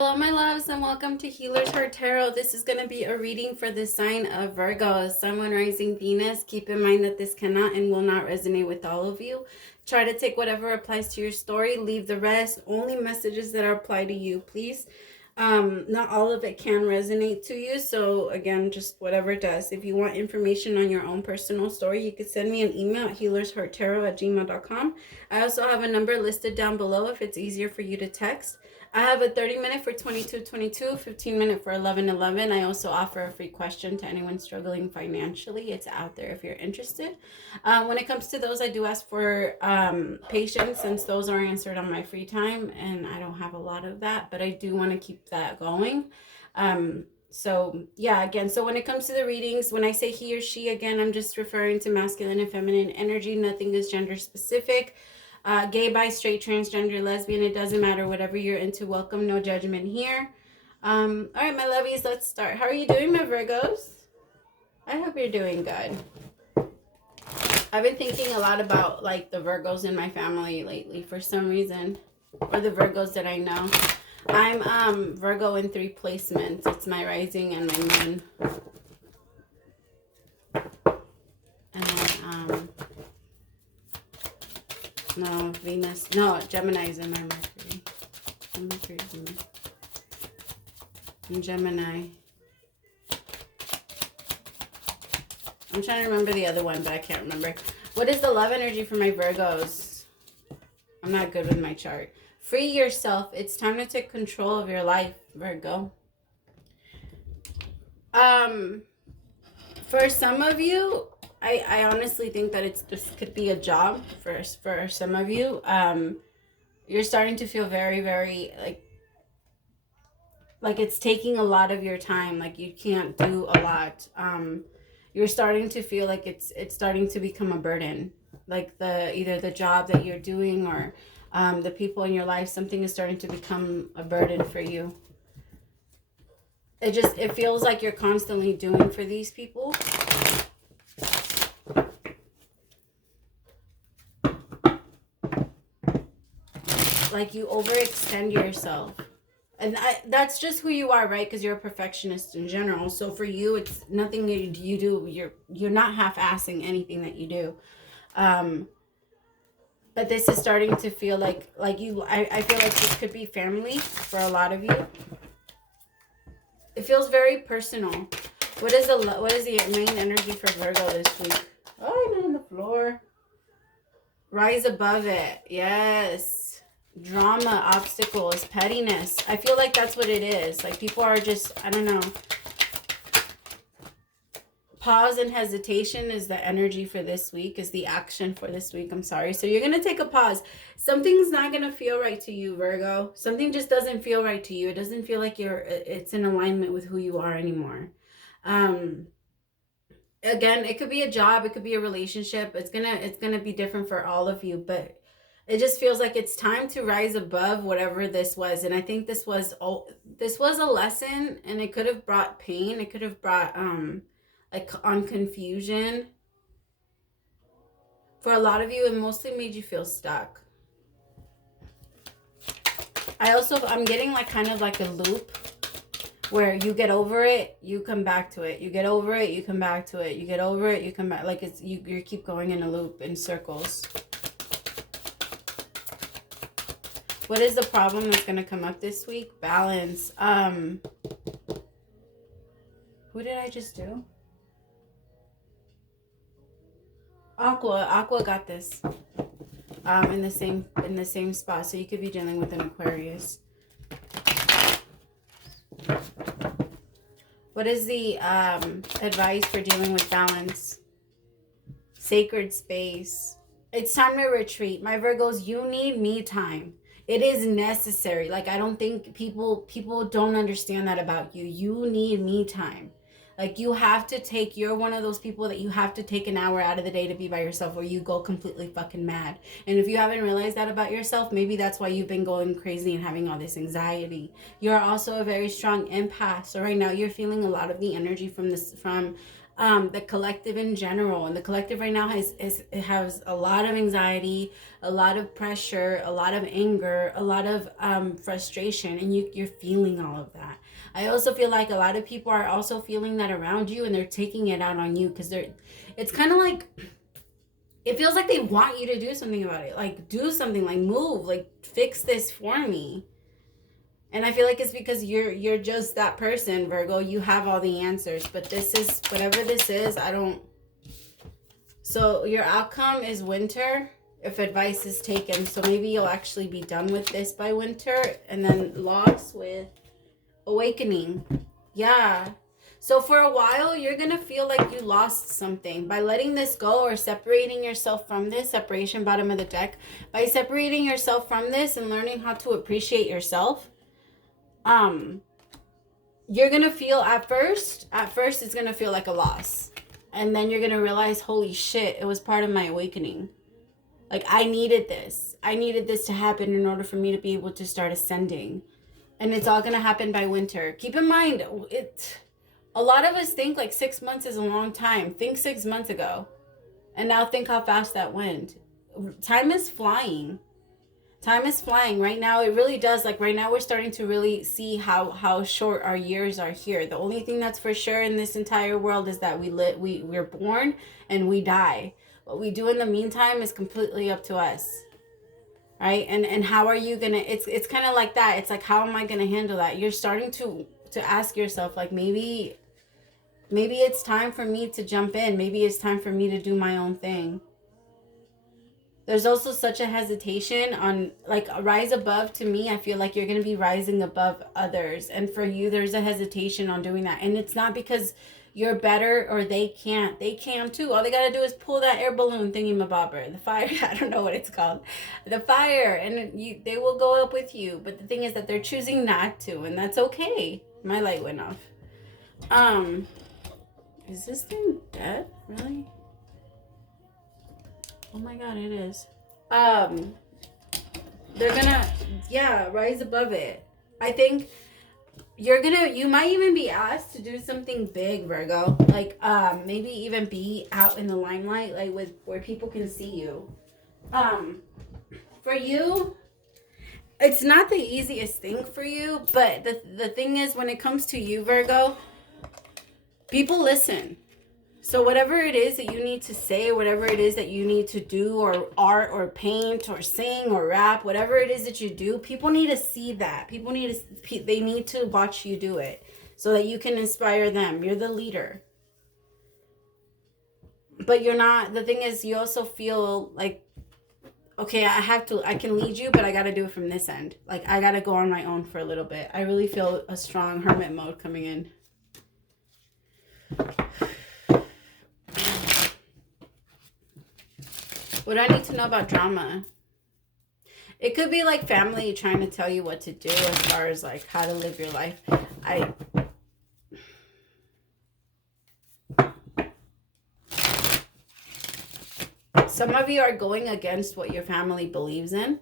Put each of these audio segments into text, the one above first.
Hello my loves and welcome to Healer's Heart Tarot. This is going to be a reading for the sign of Virgo, Sun, Moon, Rising, Venus. Keep in mind that this cannot and will not resonate with all of you. Try to take whatever applies to your story, leave the rest. Only messages that are applied to you, please. Not all of it can resonate to you, so again, just whatever it does. If you want information on your own personal story, you could send me an email at healershearttarot@gmail.com. I also have a number listed down below if it's easier for you to text. I have a 30-minute for 2222, 15-minute for 1111. I also offer a free question to anyone struggling financially. It's out there if you're interested. When it comes to those, I do ask for patience, since those are answered on my free time, and I don't have a lot of that, but I do want to keep that going. So yeah, again, so when it comes to the readings, when I say he or she, again, I'm just referring to masculine and feminine energy. Nothing is gender specific. Gay, bi, straight, transgender, lesbian, it doesn't matter. Whatever you're into, welcome. No judgment here. All right, my lovies, let's start. How are you doing, my Virgos? I hope you're doing good. I've been thinking a lot about like the Virgos in my family lately for some reason, or the Virgos that I know. I'm Virgo in 3 placements. It's my rising and my moon. And then no, Venus. No, Gemini is in my Mercury. Mercury is in my... And Gemini. I'm trying to remember the other one, but I can't remember. What is the love energy for my Virgos? I'm not good with my chart. Free yourself. It's time to take control of your life, Virgo. For some of you, I honestly think that this could be a job for some of you. You're starting to feel very, very like it's taking a lot of your time. Like you can't do a lot. You're starting to feel like it's starting to become a burden. Like either the job that you're doing or the people in your life, something is starting to become a burden for you. It feels like you're constantly doing for these people. Like you overextend yourself. And that's just who you are, right? Because you're a perfectionist in general. So for you, it's nothing that you do. You're not half-assing anything that you do. But this is starting to feel like you. I feel like this could be family for a lot of you. It feels very personal. What is the main energy for Virgo this week? Oh, I'm on the floor. Rise above it. Yes. Drama, obstacles, pettiness. I feel like that's what it is. Like people are just, I don't know. Pause and hesitation is the energy for this week, is the action for this week. I'm sorry. So you're going to take a pause. Something's not going to feel right to you, Virgo. Something just doesn't feel right to you. It doesn't feel like it's in alignment with who you are anymore. Again, it could be a job. It could be a relationship. It's going to be different for all of you, but it just feels like it's time to rise above whatever this was. And I think this was a lesson, and it could have brought pain. It could have brought like on confusion. For a lot of you, it mostly made you feel stuck. I'm getting like kind of like a loop where you get over it, you come back to it. You get over it, you come back to it. You get over it, you come back. Like it's you keep going in a loop, in circles. What is the problem that's going to come up this week? Balance. Who did I just do? Aqua got this. In the same spot. So you could be dealing with an Aquarius. What is the advice for dealing with balance? Sacred space. It's time to retreat. My Virgos, you need me time. It is necessary. Like, I don't think people don't understand that about you. You need me time. Like, you have to you're one of those people that you have to take an hour out of the day to be by yourself, or you go completely fucking mad. And if you haven't realized that about yourself, maybe that's why you've been going crazy and having all this anxiety. You're also a very strong empath. So right now you're feeling a lot of the energy from the collective in general. And the collective right now has a lot of anxiety, a lot of pressure, a lot of anger, a lot of frustration, and you're feeling all of that. I also feel like a lot of people are also feeling that around you, and they're taking it out on you because it's kind of like, it feels like they want you to do something about it. Like, do something, like move, like fix this for me. And I feel like it's because you're just that person, Virgo. You have all the answers. But this is, whatever this is, I don't... So your outcome is winter, if advice is taken. So maybe you'll actually be done with this by winter. And then loss with awakening. Yeah. So for a while, you're going to feel like you lost something. By letting this go or separating yourself from this, separation, bottom of the deck. By separating yourself from this and learning how to appreciate yourself, you're gonna feel at first it's gonna feel like a loss, and then you're gonna realize, holy shit, it was part of my awakening. Like, I needed this to happen in order for me to be able to start ascending. And it's all gonna happen by winter. Keep in mind, a lot of us think like 6 months is a long time. Think 6 months ago, and now think how fast that went. Time is flying. Time is flying right now. It really does. Like, right now we're starting to really see how short our years are here. The only thing that's for sure in this entire world is that we're born and we die. What we do in the meantime is completely up to us, right? And how are you gonna... It's kind of like that. It's like, how am I gonna handle that? You're starting to ask yourself, like, maybe it's time for me to jump in. Maybe it's time for me to do my own thing. There's also such a hesitation on, like, rise above. To me, I feel like you're going to be rising above others. And for you, there's a hesitation on doing that. And it's not because you're better or they can't. They can too. All they got to do is pull that air balloon thingy-mabobber. The fire, I don't know what it's called. The fire. And they will go up with you. But the thing is that they're choosing not to. And that's okay. My light went off. Is this thing dead? Really? Oh my god, it is. They're gonna, yeah, rise above it. I think you might even be asked to do something big, Virgo. Like, maybe even be out in the limelight, like where people can see you. For you, it's not the easiest thing for you, but the thing is, when it comes to you, Virgo, people listen. So whatever it is that you need to say, whatever it is that you need to do, or art or paint or sing or rap, whatever it is that you do, people need to see that. They need to watch you do it so that you can inspire them. You're the leader. But you're not, the thing is, you also feel like, okay, I can lead you, but I got to do it from this end. Like, I got to go on my own for a little bit. I really feel a strong hermit mode coming in. What do I need to know about drama? It could be like family trying to tell you what to do as far as like how to live your life. Some of you are going against what your family believes in.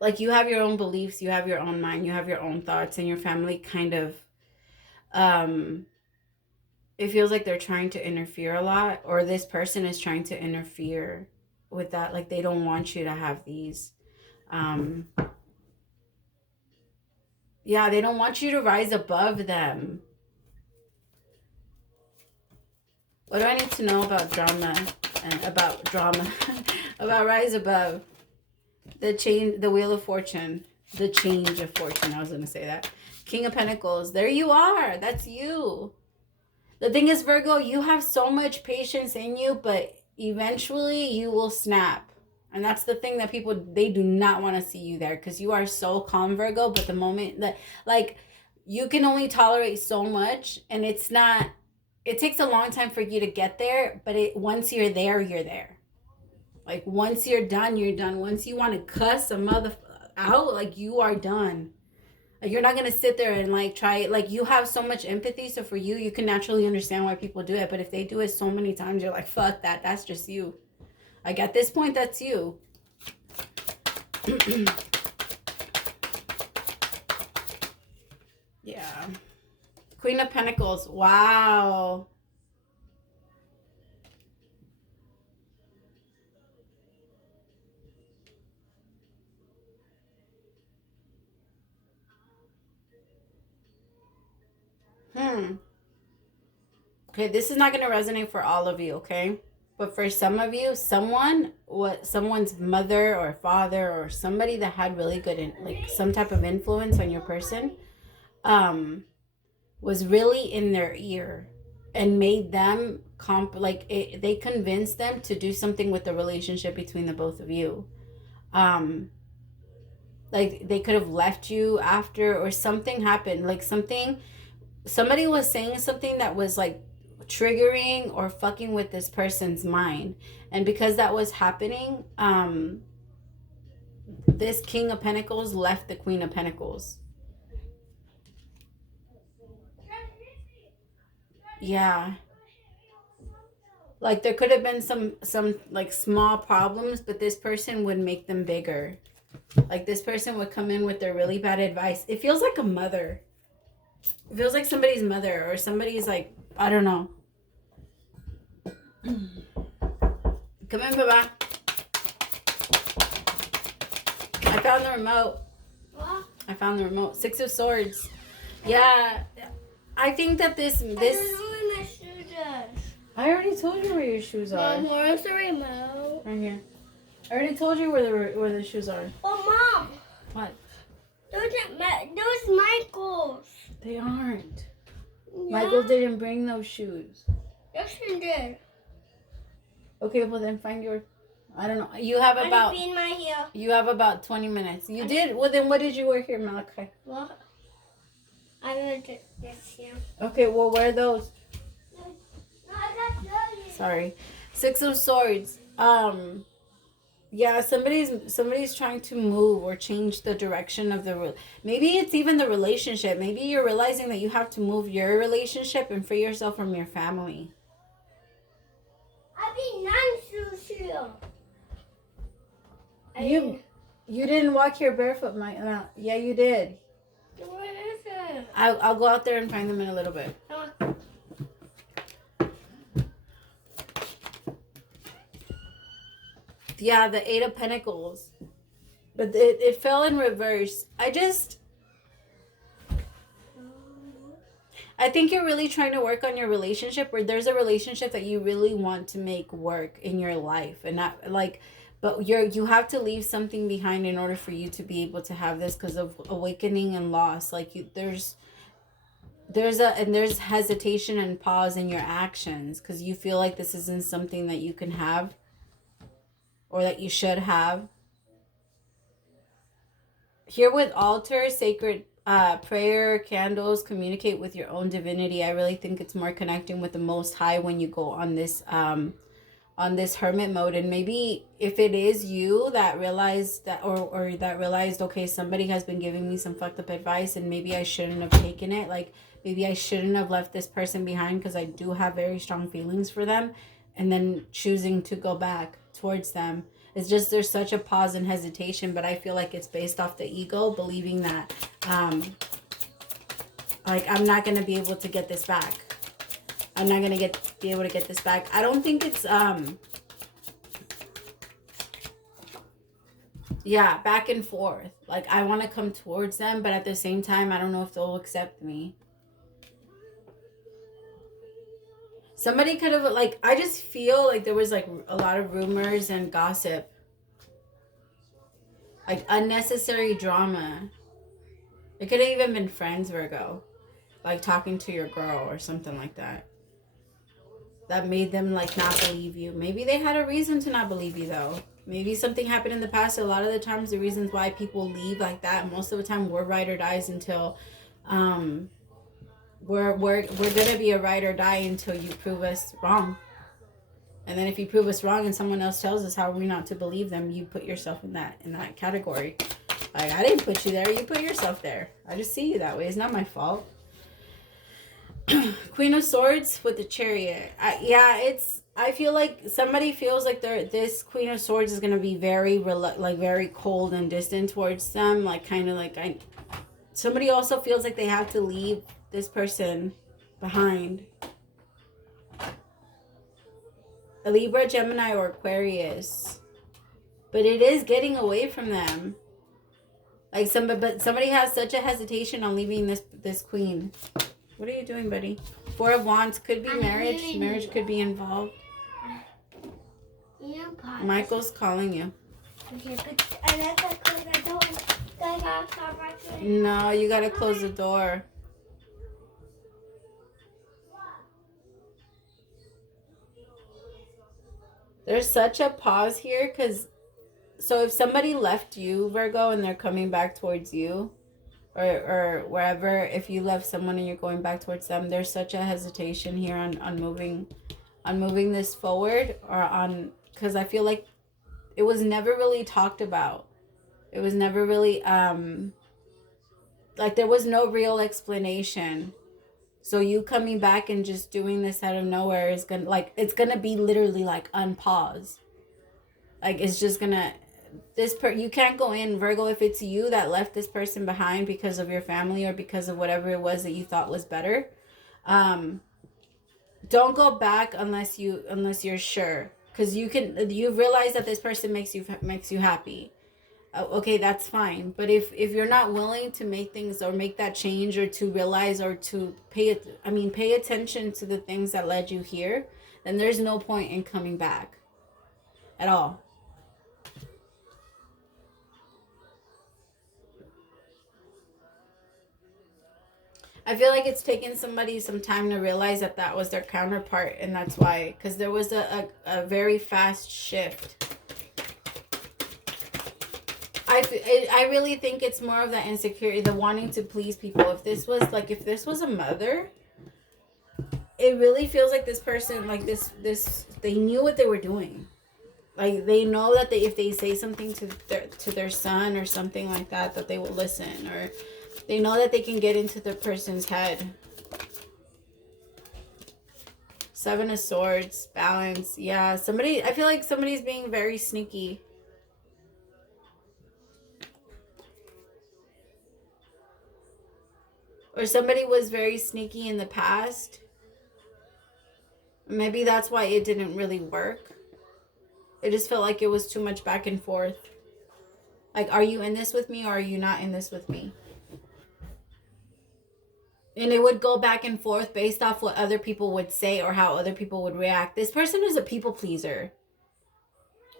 Like, you have your own beliefs, you have your own mind, you have your own thoughts, and your family kind of, it feels like they're trying to interfere a lot, or this person is trying to interfere with that. Like, they don't want you to have these, yeah, they don't want you to rise above them. What do I need to know about drama and about rise above? The Wheel of Fortune, the change of fortune. I was going to say that. King of Pentacles. There you are. That's you. The thing is, Virgo, you have so much patience in you, but eventually you will snap. And that's the thing that people, they do not want to see you there, because you are so calm, Virgo. But the moment that, like, you can only tolerate so much, and it's not, it takes a long time for you to get there, but once you're there, you're there. Like, once you're done, you're done. Once you want to cuss a mother out, like, you are done. Like, you're not going to sit there and, like, try it. Like, you have so much empathy, so for you, you can naturally understand why people do it. But if they do it so many times, you're like, fuck that. That's just you. Like, at this point, that's you. Yeah. Queen of Pentacles. Wow. Okay, this is not going to resonate for all of you, okay? But for some of you, someone's mother or father or somebody that had really good, like some type of influence on your person, was really in their ear and made them they convinced them to do something with the relationship between the both of you. Like they could have left you after, or something happened, like somebody was saying something that was like triggering or fucking with this person's mind, and because that was happening, this King of Pentacles left the Queen of Pentacles. Yeah, like there could have been some like small problems, but this person would make them bigger. Like this person would come in with their really bad advice. It feels like a mother. It feels like somebody's mother, or somebody's like, I don't know. Come in, Baba. I found the remote. What? I found the remote. 6 of Swords. Yeah. I think that this... I don't know where my shoes are. I already told you where your shoes are. Mom, where's the remote? Right here. I already told you where the shoes are. Oh, Mom. What? Those Michael's. They aren't. Yeah. Michael didn't bring those shoes. Yes, he did. Okay, well then find your... I don't know. You have about... my heel. You have about 20 minutes. You did? Well, then what did you wear here, Malachi? What? I wear this here. Okay, well, wear those. No, I got those. Sorry. 6 of Swords. Yeah, somebody's trying to move or change the direction of maybe it's even the relationship. Maybe you're realizing that you have to move your relationship and free yourself from your family. I be non-shoes here. You didn't walk here barefoot, yeah, you did. Where is it? I'll go out there and find them in a little bit. Yeah, the 8 of Pentacles. But it fell in reverse. I think you're really trying to work on your relationship, where there's a relationship that you really want to make work in your life, and not like, but you have to leave something behind in order for you to be able to have this, because of awakening and loss. Like there's hesitation and pause in your actions, because you feel like this isn't something that you can have or that you should have. Here with altar, sacred prayer, candles, communicate with your own divinity. I really think it's more connecting with the Most High when you go on this hermit mode. And maybe if it is you that realized that, or that realized, okay, somebody has been giving me some fucked up advice and maybe I shouldn't have taken it. Like maybe I shouldn't have left this person behind, because I do have very strong feelings for them, and then choosing to go back towards them. It's just there's such a pause and hesitation, but I feel like it's based off the ego, believing that like I'm not gonna be able to get this back. I'm not gonna be able to get this back. I don't think it's yeah, back and forth. Like I want to come towards them, but at the same time I don't know if they'll accept me. Somebody could have, like, I just feel like there was, like, a lot of rumors and gossip. Like, unnecessary drama. It could have even been friends, Virgo. Like, talking to your girl or something like that. That made them, like, not believe you. Maybe they had a reason to not believe you, though. Maybe something happened in the past. A lot of the times, the reasons why people leave like that, most of the time, we're ride or dies until... We're gonna be a ride or die until you prove us wrong. And then if you prove us wrong and someone else tells us how are we not to believe them, you put yourself in that category. Like, I didn't put you there, you put yourself there. I just see you that way. It's not my fault. Queen of Swords with the Chariot. I feel like somebody feels like this Queen of Swords is gonna be very cold and distant towards them. Like kind of like somebody also feels like they have to leave this person behind. A Libra, Gemini, or Aquarius. But it is getting away from them. Like somebody has such a hesitation on leaving this queen. What are you doing, buddy? Four of Wands could be marriage. Marriage could be involved. Michael's calling you. Okay, but I gotta close the door. I gotta stop right there. No, you gotta close the door. There's such a pause here because, so if somebody left you, Virgo, and they're coming back towards you, or wherever, if you left someone and you're going back towards them, there's such a hesitation here on moving this forward, or on, because I feel like it was never really talked about. It was never really like there was no real explanation. So you coming back and just doing this out of nowhere is gonna, like, it's gonna be literally like unpause. Like it's just gonna, you can't go in, Virgo, if it's you that left this person behind because of your family or because of whatever it was that you thought was better. Don't go back unless you're sure, because you realize that this person makes you happy. Okay, that's fine. But if you're not willing to make things or make that change, or to realize, or to pay attention to the things that led you here, then there's no point in coming back at all. I feel like it's taken somebody some time to realize that was their counterpart, and that's why, because there was a very fast shift. I really think it's more of that insecurity, the wanting to please people. If this was a mother, it really feels like this person, like this they knew what they were doing. Like they know that if they say something to their son or something like that they will listen, or they know that they can get into the person's head. Seven of Swords, balance. Yeah, I feel like somebody's being very sneaky. Or somebody was very sneaky in the past. Maybe that's why it didn't really work. It just felt like it was too much back and forth. Like, are you in this with me or are you not in this with me? And it would go back and forth based off what other people would say or how other people would react. This person is a people pleaser.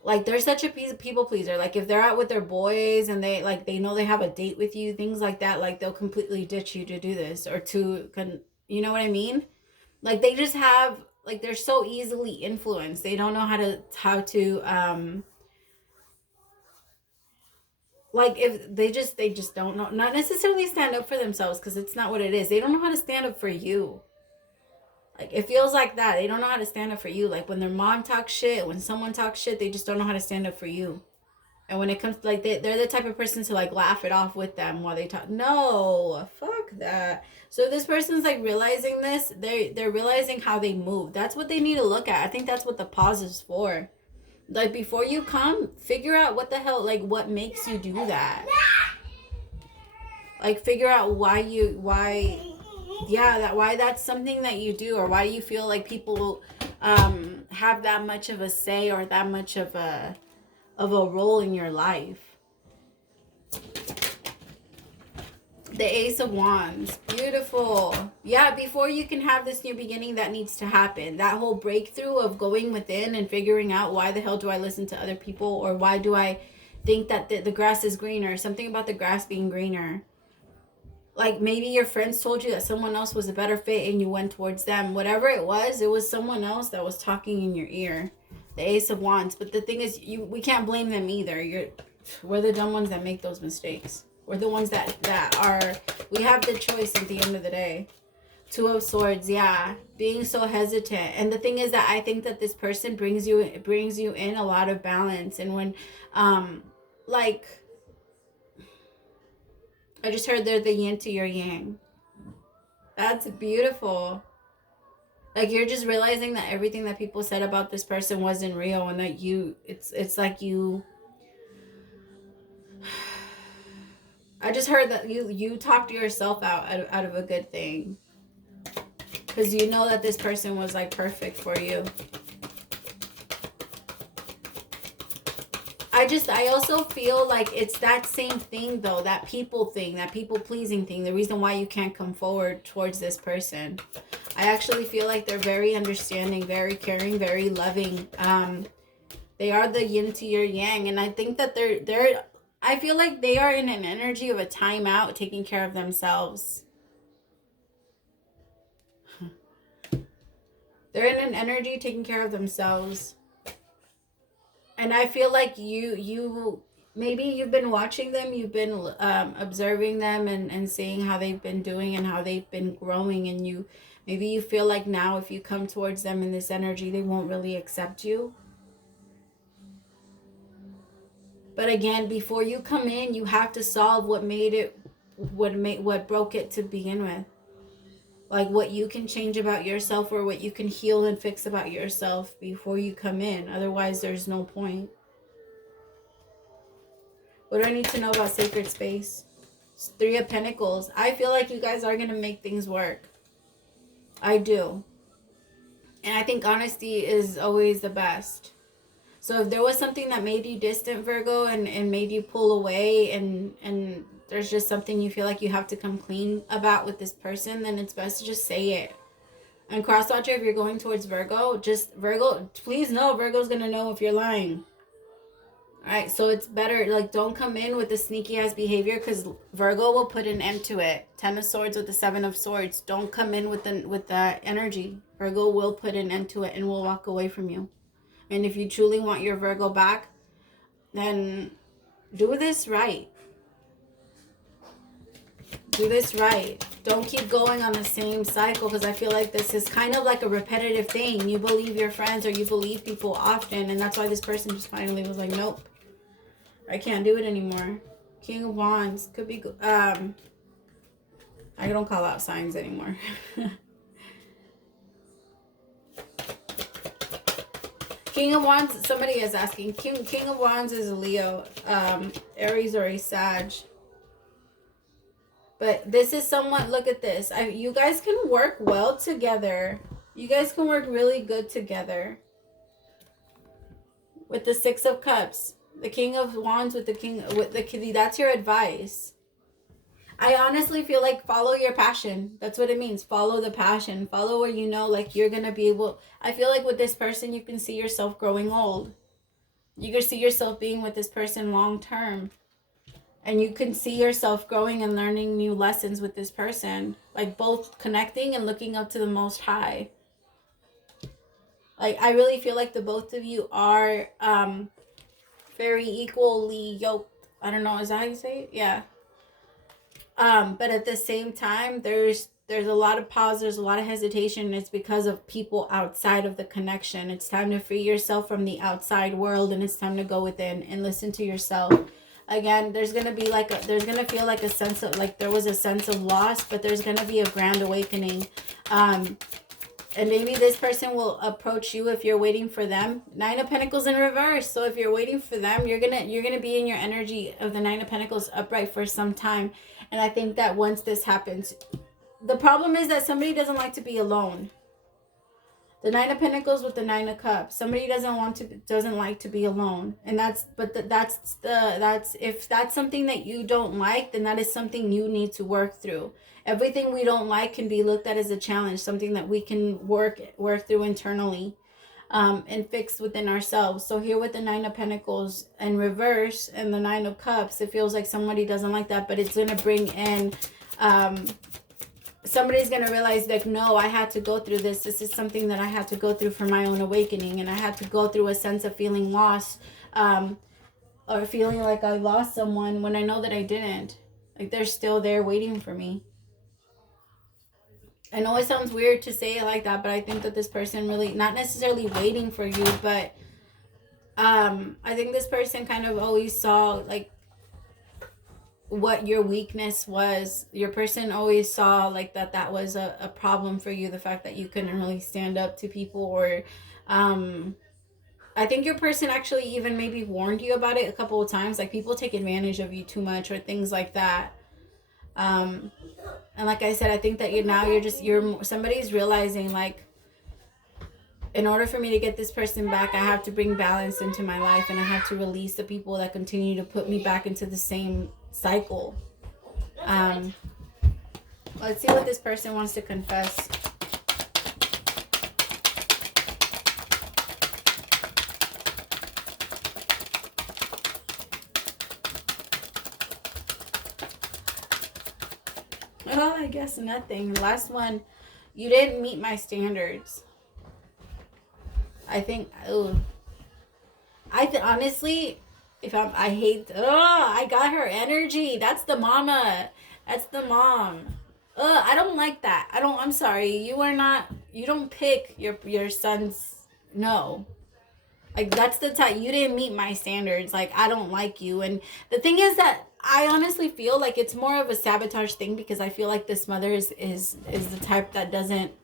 Like, they're such a people pleaser. Like, if they're out with their boys and they know they have a date with you, things like that, like, they'll completely ditch you to do this, or you know what I mean? Like, they just have, like, they're so easily influenced. They don't know how to like, if they just don't know, not necessarily stand up for themselves, because it's not what it is. They don't know how to stand up for you. Like, it feels like that. They don't know how to stand up for you. Like, when their mom talks shit, when someone talks shit, they just don't know how to stand up for you. And when it comes to, like, they're the type of person to, like, laugh it off with them while they talk. No, fuck that. So this person's, like, realizing this. They're realizing how they move. That's what they need to look at. I think that's what the pause is for. Like, before you come, figure out what the hell, like, what makes you do that. Like, figure out why that's something that you do, or why you feel like people have that much of a say or that much of a role in your life. The Ace of Wands. Beautiful. Yeah, before you can have this new beginning that needs to happen. That whole breakthrough of going within and figuring out, why the hell do I listen to other people? Or why do I think that the grass is greener? Something about the grass being greener. Like, maybe your friends told you that someone else was a better fit and you went towards them. Whatever it was someone else that was talking in your ear. The Ace of Wands. But the thing is, we can't blame them either. We're the dumb ones that make those mistakes. We're the ones that we have the choice at the end of the day. Two of Swords, yeah. Being so hesitant. And the thing is that I think that this person brings you in a lot of balance. And when, like, I just heard they're the yin to your yang. That's beautiful. Like, you're just realizing that everything that people said about this person wasn't real, and that it's like you, I just heard that you talked yourself out of a good thing. Because you know that this person was like perfect for you. I also feel like it's that same thing though, that people thing, that people pleasing thing, the reason why you can't come forward towards this person. I actually feel like they're very understanding, very caring, very loving. They are the yin to your yang, and I think that I feel like they are in an energy of a timeout, taking care of themselves. They're in an energy taking care of themselves. And I feel like you maybe you've been watching them, you've been observing them and seeing how they've been doing and how they've been growing, and maybe you feel like now if you come towards them in this energy, they won't really accept you. But again, before you come in, you have to solve what broke it to begin with. Like what you can change about yourself or what you can heal and fix about yourself before you come in. Otherwise, there's no point. What do I need to know about sacred space? It's 3 of Pentacles. I feel like you guys are going to make things work. I do. And I think honesty is always the best. So if there was something that made you distant, Virgo, and made you pull away, and there's just something you feel like you have to come clean about with this person, then it's best to just say it. And cross watcher, if you're going towards Virgo, please know Virgo's going to know if you're lying. Alright, so it's better, like, don't come in with the sneaky ass behavior, because Virgo will put an end to it. 10 of Swords with the 7 of Swords. Don't come in with the energy. Virgo will put an end to it and will walk away from you. And if you truly want your Virgo back, then do this right. Do this right. Don't keep going on the same cycle, because I feel like this is kind of like a repetitive thing. You believe your friends or you believe people often, and that's why this person just finally was like, nope, I can't do it anymore. King of Wands could be I don't call out signs anymore. King of Wands, somebody is asking. King of Wands is a Leo, Aries, or a Sag. But this is somewhat, look at this. You guys can work well together. You guys can work really good together. With the 6 of Cups. The King of Wands with the that's your advice. I honestly feel like follow your passion. That's what it means. Follow the passion. Follow where you know, like, you're going to be able. I feel like with this person, you can see yourself growing old. You can see yourself being with this person long term. And you can see yourself growing and learning new lessons with this person. Like, both connecting and looking up to the Most High. Like, I really feel like the both of you are very equally yoked. I don't know, is that how you say it? Yeah. But at the same time, there's a lot of pause, there's a lot of hesitation, and it's because of people outside of the connection. It's time to free yourself from the outside world, and it's time to go within and listen to yourself. Again, there's gonna feel like a sense of, like, there was a sense of loss, but there's gonna be a grand awakening. And maybe this person will approach you if you're waiting for them. 9 of Pentacles in reverse. So if you're waiting for them, you're gonna be in your energy of the 9 of Pentacles upright for some time. And I think that once this happens, the problem is that somebody doesn't like to be alone. The 9 of Pentacles with the 9 of Cups. Somebody doesn't like to be alone. And if that's something that you don't like, then that is something you need to work through. Everything we don't like can be looked at as a challenge, something that we can work through internally, and fix within ourselves. So here with the 9 of Pentacles in reverse and the 9 of Cups, it feels like somebody doesn't like that, but it's going to bring in, somebody's going to realize, like, no, I had to go through this. This is something that I had to go through for my own awakening, and I had to go through a sense of feeling lost, or feeling like I lost someone when I know that I didn't. Like, they're still there waiting for me. I know it sounds weird to say it like that, but I think that this person really, not necessarily waiting for you, but I think this person kind of always saw, like, what your weakness was. Your person always saw, like, that was a problem for you, the fact that you couldn't really stand up to people, or I think your person actually even maybe warned you about it a couple of times, like, people take advantage of you too much or things like that. And like I said, I think that somebody's realizing, like, in order for me to get this person back, I have to bring balance into my life, and I have to release the people that continue to put me back into the same cycle. Let's see what this person wants to confess. Well, I guess nothing. The last one, you didn't meet my standards. I think, honestly, I got her energy. That's the mama. That's the mom. I don't like that. I'm sorry. You don't pick your son's, no. Like, that's the type, you didn't meet my standards. Like, I don't like you. And the thing is that I honestly feel like it's more of a sabotage thing, because I feel like this mother is the type that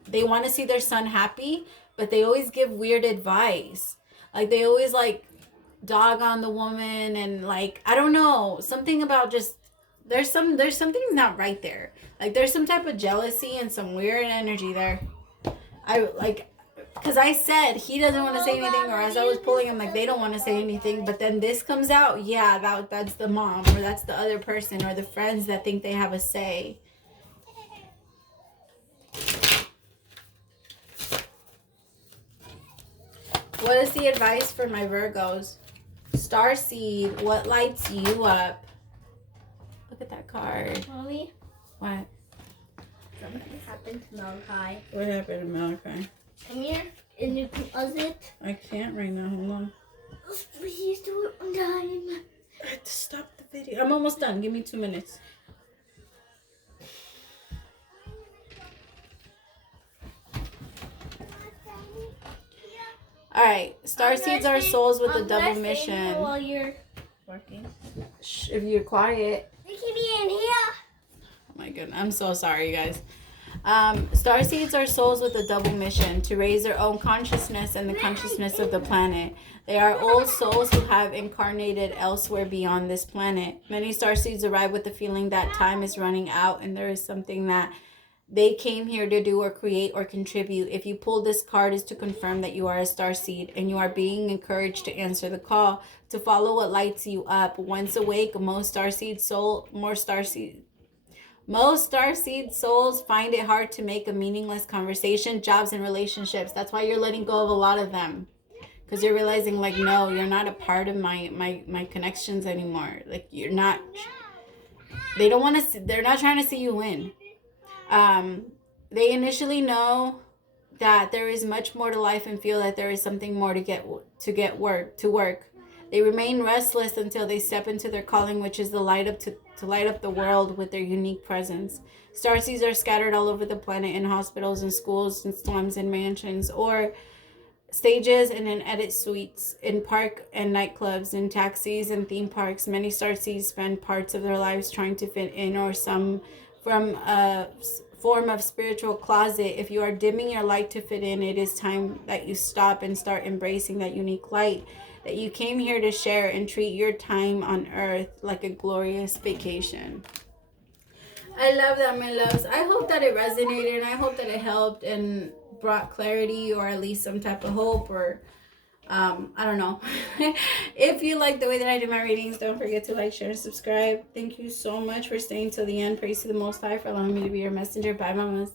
they want to see their son happy, but they always give weird advice. Like, they always, like, dog on the woman, and, like, I don't know, something about just, there's something not right there. Like, there's some type of jealousy and some weird energy there. Because I said he doesn't want to say anything, or as I was pulling him, like, they don't want to say anything, but then this comes out, yeah, that's the mom, or that's the other person, or the friends that think they have a say. What is the advice for my Virgos? Starseed, what lights you up? Look at that card. Mommy, What? something happened to Malachi. What happened to Malachi? Come here, and you can pause it. I can't right now. Hold on. Please do it on time. I have to stop the video. I'm almost done. Give me 2 minutes. All right. Starseeds are souls with a double mission. While you're working. Shh, if you're quiet. They keep me in here. Oh my goodness. I'm so sorry, you guys. Starseeds are souls with a double mission: to raise their own consciousness and the consciousness of the planet. They are old souls who have incarnated elsewhere beyond this planet. Many starseeds arrive with the feeling that time is running out and there is something that they came here to do or create or contribute. If you pull this card, is to confirm that you are a starseed and you are being encouraged to answer the call, to follow what lights you up. Once awake, most starseed souls find it hard to make a meaningless conversation, jobs, and relationships. That's why you're letting go of a lot of them, because you're realizing, like, no, you're not a part of my connections anymore. Like, you're not. They don't want to. They're not trying to see you win. They initially know that there is much more to life and feel that there is something more to work. They remain restless until they step into their calling, which is to light up the world with their unique presence. Starseeds are scattered all over the planet, in hospitals and schools and slums and mansions, or stages and in edit suites, in park and nightclubs, in taxis and theme parks. Many starseeds spend parts of their lives trying to fit in, or some from a form of spiritual closet. If you are dimming your light to fit in, it is time that you stop and start embracing that unique light that you came here to share, and treat your time on earth like a glorious vacation. I love that, my loves. I hope that it resonated, and I hope that it helped and brought clarity, or at least some type of hope, or I don't know. If you like the way that I do my readings, don't forget to like, share, and subscribe. Thank you so much for staying till the end. Praise to the Most High for allowing me to be your messenger. Bye, mamas.